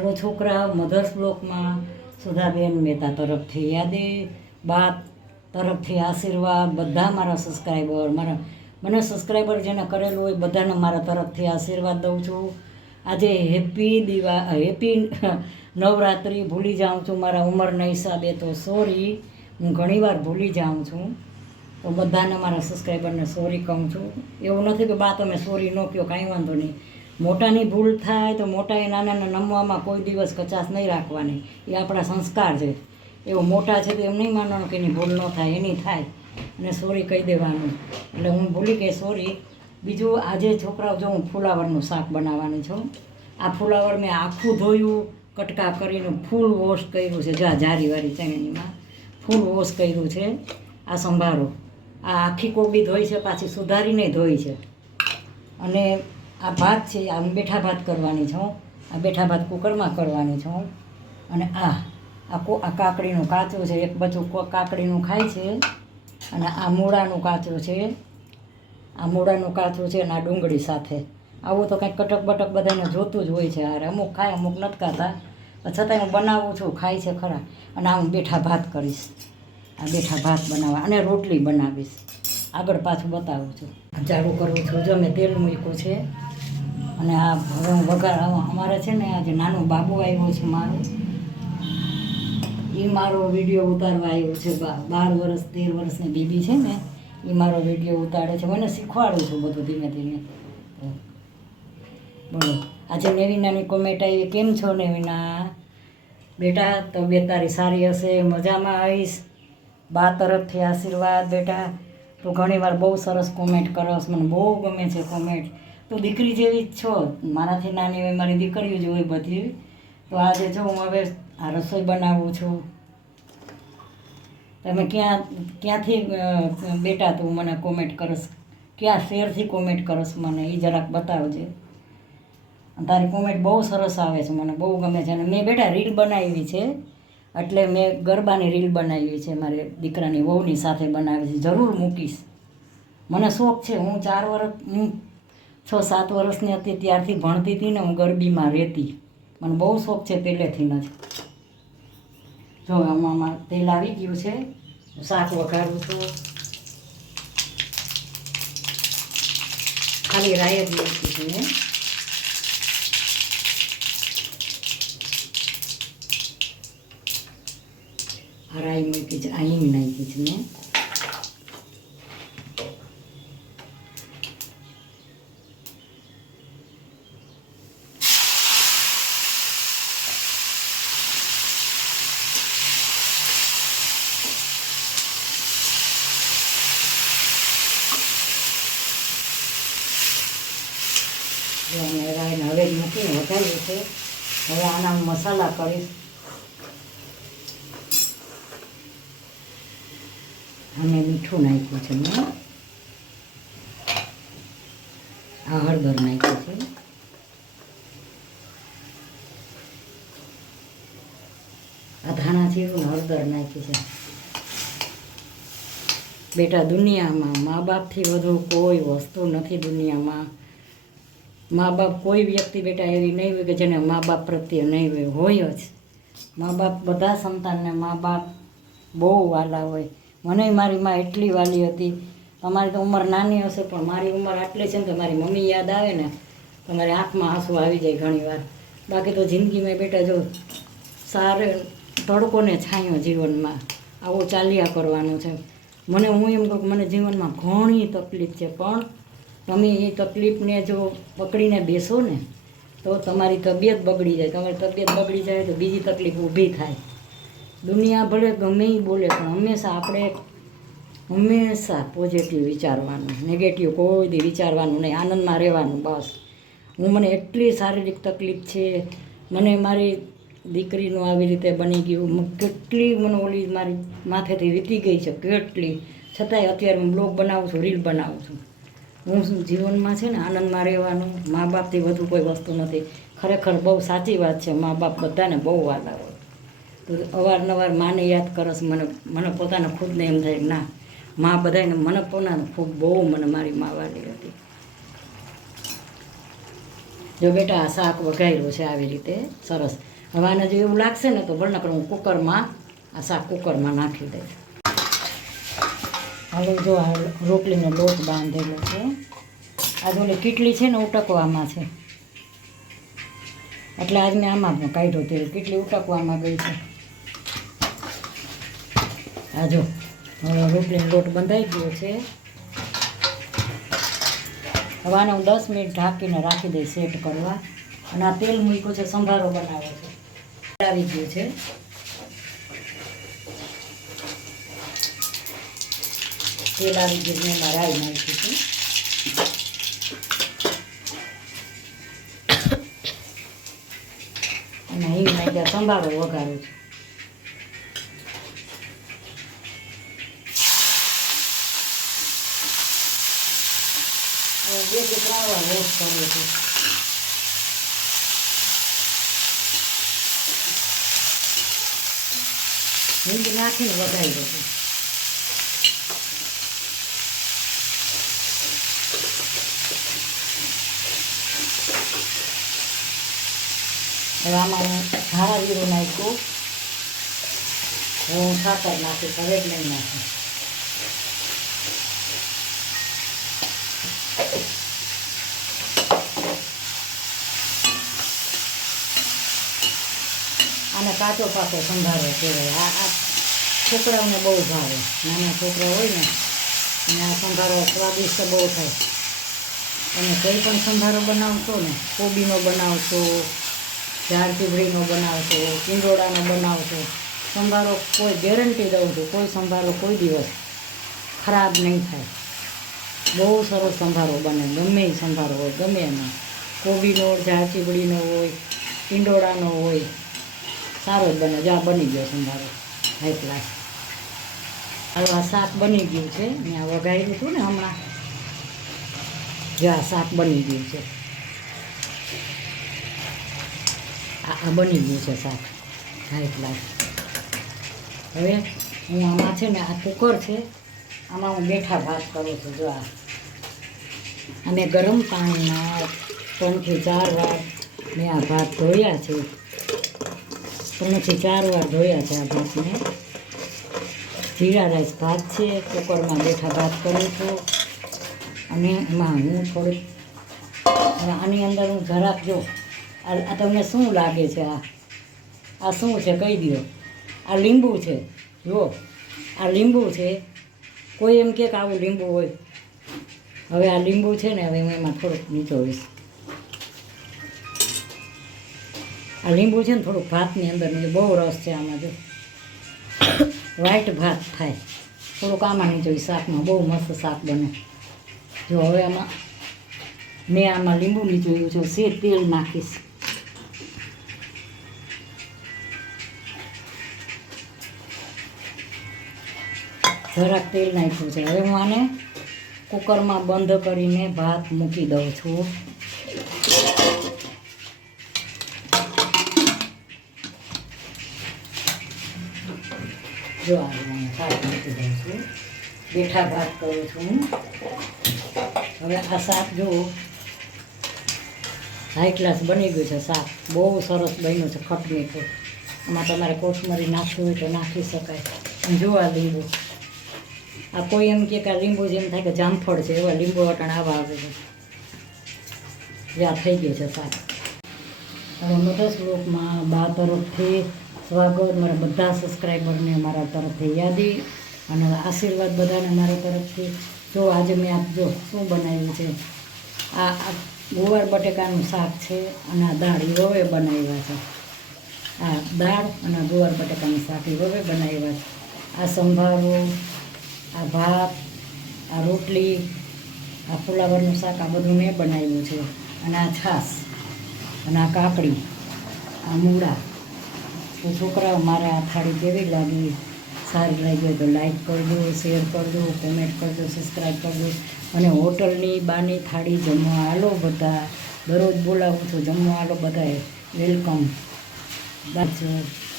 હાલો છોકરા, મધર્સ બ્લોકમાં સુધાબેન મહેતા તરફથી યાદી, બા તરફથી આશીર્વાદ, બધા મારા સબસ્ક્રાઈબર, મને સબસ્ક્રાઈબર જેને કરેલું હોય બધાને મારા તરફથી આશીર્વાદ દઉં છું. આજે હેપી નવરાત્રિ. ભૂલી જાઉં છું મારા ઉંમરના હિસાબે, તો સોરી, હું ઘણીવાર ભૂલી જાઉં છું. તો બધાને મારા સબસ્ક્રાઈબરને સોરી કહું છું. એવું નથી કે બા તમે સોરી ન કહો, કાંઈ વાંધો નહીં. મોટાની ભૂલ થાય તો મોટાએ નાનાને નમવામાં કોઈ દિવસ કચાશ નહીં રાખવાની, એ આપણા સંસ્કાર છે. એવું મોટા છે તો એમ નહીં માનવાનું કે એની ભૂલ ન થાય, એની થાય અને સોરી કહી દેવાનું. એટલે હું ભૂલી ગઈ, સોરી. બીજું, આજે છોકરાઓ જો હું ફુલાવરનું શાક બનાવવાની છું. આ ફુલાવર મેં આખું ધોયું, કટકા કરીને ફૂલ વોશ કર્યું છે. જારીવાળી ચણીમાં ફૂલ વોશ કર્યું છે. આ સંભારો, આ આખી કોબી ધોઈ છે, પાછી સુધારીને ધોઈ છે. અને આ ભાત છે, આ બેઠા ભાત કરવાની છું. આ બેઠા ભાત કુકરમાં કરવાની છું. અને આ કાકડીનું કાચું છે, એક બચું કાકડીનું ખાય છે. અને આ મૂળાનું કાચું છે, આ મૂળાનું કાચું છે. અને આ ડુંગળી સાથે આવું તો કંઈક કટક બટક બધાને જોતું જ હોય છે. હારે અમુક ખાય, અમુક નથી ખાતા, છતાંય હું બનાવું છું, ખાય છે ખરા. અને આ હું બેઠા ભાત કરીશ, આ બેઠા ભાત બનાવવા, અને રોટલી બનાવીશ. આગળ પાછું બતાવું છું. ઝાડુ કરું છું, જો મેં તેલ મૂક્યું છે. અને આ હવે હું વઘાર, અમારે છે ને આજે નાનો બાબુ આવ્યો છે મારો, એ મારો વિડીયો ઉતારવા આવ્યો છે. 12 વર્ષ 13 વર્ષની બેબી છે ને, એ મારો વિડીયો ઉતારે છે. મને શીખવાડું છું બધું ધીમે ધીમે. બોલો, આજે નેવિનાની કોમેન્ટ આવી, કેમ છો નેવિના? બેટા તબિયત તારી સારી હશે, મજામાં આવીશ. બા તરફથી આશીર્વાદ. બેટા તું ઘણીવાર બહુ સરસ કોમેન્ટ કરસ, મને બહુ ગમે છે કોમેન્ટ. તું દીકરી જેવી જ છો, મારાથી નાની હોય, મારી દીકરીઓ જ હોય બધી. તો આજે જો હું હવે આ રસોઈ બનાવું છું. તમે ક્યાંથી બેટા તું મને કોમેન્ટ કરસ, ક્યાં શહેરથી કોમેન્ટ કરસ મને એ જરાક બતાવજે. તારી કોમેન્ટ બહુ સરસ આવે છે, મને બહુ ગમે છે. અને મેં બેટા રીલ બનાવી છે, એટલે મેં ગરબાની રીલ બનાવી છે, મારી દીકરાની વહુની સાથે બનાવી છે. જરૂર મૂકીશ, મને શોખ છે. હું 6-7 વર્ષની હતી ત્યારથી ભણતી હતી ને, હું ગરબીમાં રહેતી. મને બહુ શોખ છે પહેલેથી જ. જો આમાં તેલ આવી ગયું છે, શાક વઘારું છું. ખાલી રાય જ મૂકી છે મેં. આ રાઈ મૂકી છે, આ હિંગ નાખી છે મેં. અને રાઈને હવે જ મૂકીને વઘાર્યું છે. હવે આના હું મસાલા કરીશ. અને મીઠું નાખ્યું છે મેં, આ હળદર નાખ્યું છે, આ ધાણા જીરું હળદર નાખી છે. બેટા દુનિયામાં મા બાપથી વધુ કોઈ વસ્તુ નથી દુનિયામાં. મા બાપ કોઈ વ્યક્તિ બેટા એવી નહીં હોય કે જેને મા બાપ પ્રત્યે નહીં હોય જ. મા બાપ બધા સંતાનને મા બાપ બહુ વાલા હોય. મને મારી માં એટલી વાલી હતી. તમારી તો ઉંમર નાની હશે, પણ મારી ઉંમર આટલી છે ને તો મારી મમ્મી યાદ આવે ને તો મારી આંખમાં આંસુ આવી જાય ઘણીવાર. બાકી તો જિંદગીમાં બેટા જો સારે તડકો ને છાંયો જીવનમાં આવું ચાલ્યા કરવાનું છે. હું એમ કહું કે મને જીવનમાં ઘણી તકલીફ છે, પણ તમે એ તકલીફને જો પકડીને બેસો ને તો તમારી તબિયત બગડી જાય. તમારી તબિયત બગડી જાય તો બીજી તકલીફ ઊભી થાય. દુનિયા ભલે ગમે એ બોલે, પણ હંમેશા પોઝિટિવ વિચારવાનું, નેગેટિવ કોઈ દી વિચારવાનું નહીં, આનંદમાં રહેવાનું બસ. મને એટલી શારીરિક તકલીફ છે, મને મારી દીકરીનું આવી રીતે બની ગયું, કેટલી મને ઓલી મારી માથેથી વીતી ગઈ છે કેટલી, છતાંય અત્યારે હું બ્લોગ બનાવું છું, રીલ બનાવું છું. હું જીવનમાં છે ને આનંદમાં રહેવાનું, મા બાપથી વધુ કોઈ વસ્તુ નથી. ખરેખર બહુ સાચી વાત છે, મા બાપ બધાને બહુ વાલા હોય. તો અવારનવાર માને યાદ કરસ. મને પોતાને ખુદને એમ થાય ના, મા બધાને મને પોતાને ખૂબ બહુ મને મારી મા વાલી હતી. જો બેટા આ શાક વઘાર્યું છે આવી રીતે સરસ. હવે આને જો એવું લાગશે ને તો ભલે નકર હું કુકરમાં આ શાક કુકરમાં નાખી દઈશ. હવે જો આ રોટલીનો લોટ બાંધેલો છે. આ જો કીટલી છે ને ઉટકવામાં છે એટલે આજ મેં આમાં પણ કાઢ્યો તેલ. કીટલી ઉટકવામાં ગઈ છે. આ જો હવે રોટલીનો લોટ બંધાઈ ગયો છે. હવે આને હું 10 મિનિટ ઢાંકીને રાખી દઈશ સેટ કરવા. અને આ તેલ મૂક્યું છે, સંભારો બનાવે છે. આવી ગયું છે. તેલ આવી ગયું મેં એમાં રાઈ નાખી છે. અને હિંગ નાખ્યા સંભારો વઘારું છું. બે કે 3 વાર વોશ કરું છું. હિંગ નાખીને વઘારી દઉં છું. હવે આમાં હું ધાણા જીરું નાખ્યું. હું ખાતર નાખીશ, હવે જ નહીં નાખું. આને કાચો પાકો સંભારો કહેવાય. આ છોકરાઓને બહુ ભાવે. નાના છોકરા હોય ને અને આ સંભારો સ્વાદિષ્ટ બહુ થાય. અને કંઈ પણ સંભારો બનાવશો ને, કોબીનો બનાવશો, ઝાડ ચીબડીનો બનાવશો, ટીંડોળાનો બનાવશો, સંભારો કોઈ ગેરંટી દઉં છું, કોઈ સંભારો કોઈ દિવસ ખરાબ નહીં થાય. બહુ સરસ સંભારો બને. ગમે એ સંભારો હોય, ગમે એમાં કોબીનો, ઝાડ ચીબડીનો હોય, ટીંડોળાનો હોય, સારો જ બને. જો આ બની ગયો સંભારો હાઈ ક્લાસ. હવે આ શાક બની ગયું છે. મેં આ વઘાર્યું હતું ને હમણાં. જો આ શાક બની ગયું છે. આ બની ગયું છે શાક હાઈ ક્લાસ. હવે હું આમાં છે ને, આ કુકર છે, આમાં હું બેઠા ભાત કરું છું. જો અમે ગરમ પાણીમાં 3 થી 4 વાર મેં આ ભાત ધોયા છે. 3 થી 4 વાર ધોયા છે આ ભાતને. જીરા રાઈસ ભાત છે. કુકરમાં બેઠા ભાત કરું છું. અને એમાં હું થોડીક આની અંદર હું જરાક જો આ તમને શું લાગે છે? આ શું છે કહી દો. આ લીંબુ છે. જુઓ આ લીંબુ છે. કોઈ એમ કે આવું લીંબુ હોય. હવે આ લીંબુ છે ને, હવે હું એમાં થોડુંક નીચોવીશ. આ લીંબુ છે ને થોડુંક ભાતની અંદર, બહુ રસ છે આમાં. જો વ્હાઈટ ભાત થાય. થોડુંક આમાં નીચોવીશ શાકમાં. બહુ મસ્ત શાક બને. જો હવે મેં આમાં લીંબુ નીચોવ્યું છે. સેજ તેલ નાખીશ. જરાક તેલ નાખ્યું છે. હવે હું આને કુકરમાં બંધ કરીને ભાત મૂકી દઉં છું. જો આ ભાત મૂકી દઉં છું. બેઠા ભાત કરું છું. હવે આ શાક જો હાઈ ક્લાસ બની ગયું છે શાક. બહુ સરસ બન્યું છે, ખટ મીઠું. આમાં તમારે કોથમરી નાખવી હોય તો નાખી શકાય. અને જો આ લીંબુ, આ કોઈ એમ કે આ લીંબુ જેમ થાય કે જામફળ છે, એવા લીંબુ વટાણ આવા આવે છે. જ્યાં થઈ ગયું છે શાક. હવે મધર્સ બ્લોગમાં બા તરફથી સ્વાગત. મારા બધા સબસ્ક્રાઈબરને મારા તરફથી યાદી અને આશીર્વાદ બધાને મારા તરફથી. જો આજે મેં જો શું બનાવ્યું છે. આ ગુવાર બટેકાનું શાક છે અને આ દાળ રવે બનાવ્યા છે. આ દાળ અને ગુવાર બટેકાનું શાક રવે બનાવ્યા છે. આ સંભારો, આ ભાત, આ રોટલી, આ ફુલાવરનું શાક, આ બધું મેં બનાવ્યું છે. અને આ છાશ અને આ કાકડી, આ મૂળા. તો છોકરાઓ મારે આ થાળી કેવી લાગી? સારી લાગી હોય તો લાઈક કરજો, શેર કરજો, કોમેન્ટ કરજો, સબસ્ક્રાઈબ કરજો. અને હોટલની બાની થાળી જમવા આલો બધા. દરરોજ બોલાવું છું જમવા આલો બધાએ. વેલકમ. બાય.